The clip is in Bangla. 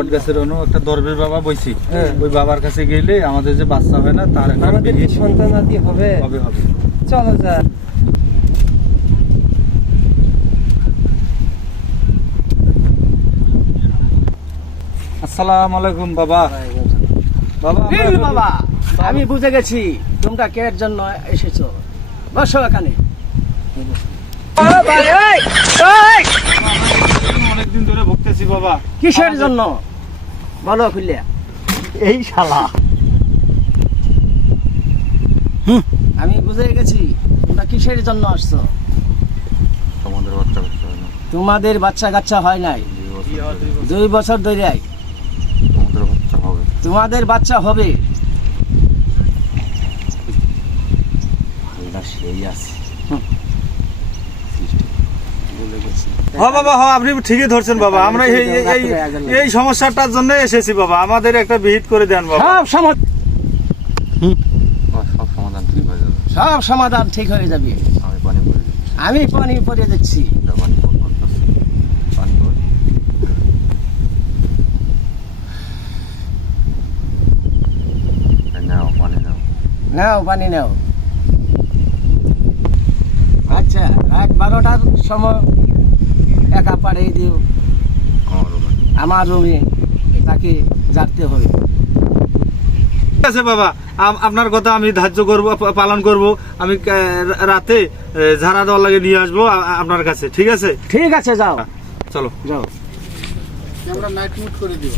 বট গাছের অন্য একটা দরবেশ বাবা বইছি, ওই বাবার কাছে গেলে আমাদের যে বাচ্চা হয় না তার আমাদের কি সন্তানাদি হবে? হবে হবে। চলো যা। আসসালামু আলাইকুম বাবা। বাবা বাবা, আমি বুঝে গেছি তোমরা কে জন্য এসেছো। বসো এখানে। অনেকদিন ধরে ভুগতেছি বাবা। কিসের জন্য বলো খুলিয়া। এই শালা আমি বুঝে গেছি তোমরা কিসের জন্য আসছো। তোমাদের বাচ্চা কাচ্চা হয় নাই 2 বছর ধরে। তোমাদের বাচ্চা হবে। হ্যাঁ বাবা, হ্যাঁ আপনি ঠিকই ধরছেন বাবা। আমরা এই সমস্যাটার জন্য এসেছি বাবা, আমাদের একটা বিহিত করে দেন বাবা। সব সমাধান ঠিক হয়ে যাবে। আমি পানি পরে দিচ্ছি। নাও পানি নাও। আচ্ছা, রাত 12টার সময় একা পাঠিয়ে দিও আমার রুমে। তাকে জাগতে হবে। ঠিক আছে বাবা, আপনার কথা আমি ধার্য করব, পালন করব। আমি রাতে ঝাড়া দেওয়ার লাগে নিয়ে আসবো আপনার কাছে। ঠিক আছে? ঠিক আছে, যাও চলো যাও। আমরা নাইট মুড করে দিও।